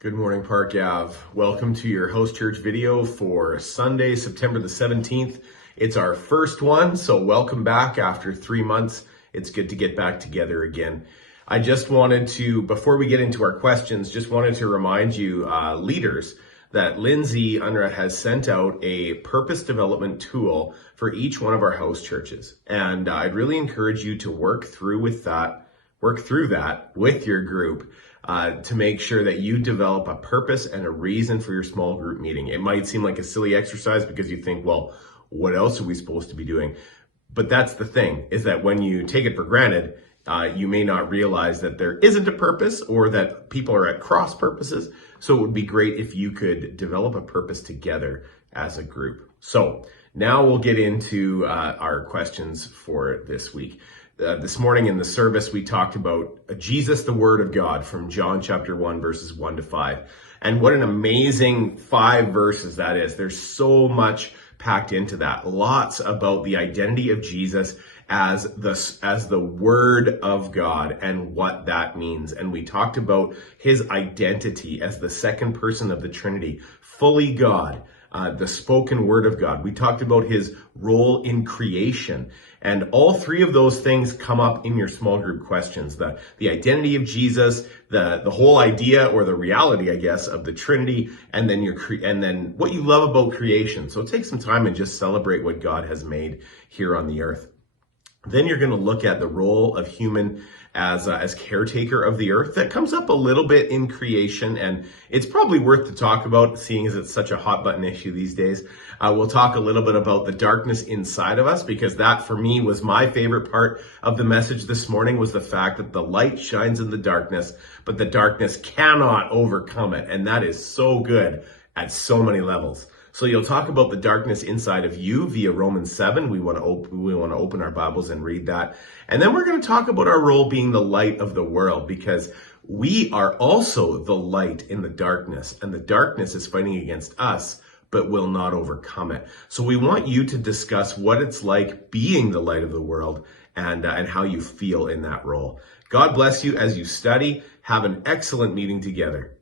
Good morning, Park Ave. Welcome to your host church video for Sunday, September the 17th. It's our first one, so welcome back after 3 months. It's good to get back together again. I just wanted to, before we get into our questions, just wanted to remind you, leaders, that Lindsay Unruh has sent out a purpose development tool for each one of our house churches. And I'd really encourage you to work through that with your group. To make sure that you develop a purpose and a reason for your small group meeting. It might seem like a silly exercise because you think, well, what else are we supposed to be doing? But that's the thing, is that when you take it for granted, you may not realize that there isn't a purpose or that people are at cross purposes. So it would be great if you could develop a purpose together as a group. So now we'll get into our questions for this week. This morning in the service, we talked about Jesus, the Word of God, from John chapter 1, verses 1 to 5. And what an amazing 5 verses that is. There's so much packed into that. Lots about the identity of Jesus as the Word of God and what that means. And we talked about his identity as the second person of the Trinity, fully God. The spoken word of God. We talked about his role in creation. And all three of those things come up in your small group questions. The identity of Jesus, the whole idea or the reality, I guess, of the Trinity, and then what you love about creation. So take some time and just celebrate what God has made here on the earth. Then you're going to look at the role of human as caretaker of the earth. That comes up a little bit in creation, and it's probably worth to talk about, seeing as it's such a hot button issue these days. We'll talk a little bit about the darkness inside of us, because that for me was my favorite part of the message this morning, was the fact that the light shines in the darkness, but the darkness cannot overcome it. And that is so good at so many levels. So you'll talk about the darkness inside of you via Romans 7. We want to open our Bibles and read that. And then we're going to talk about our role being the light of the world, because we are also the light in the darkness, and the darkness is fighting against us, but will not overcome it. So we want you to discuss what it's like being the light of the world and how you feel in that role. God bless you as you study. Have an excellent meeting together.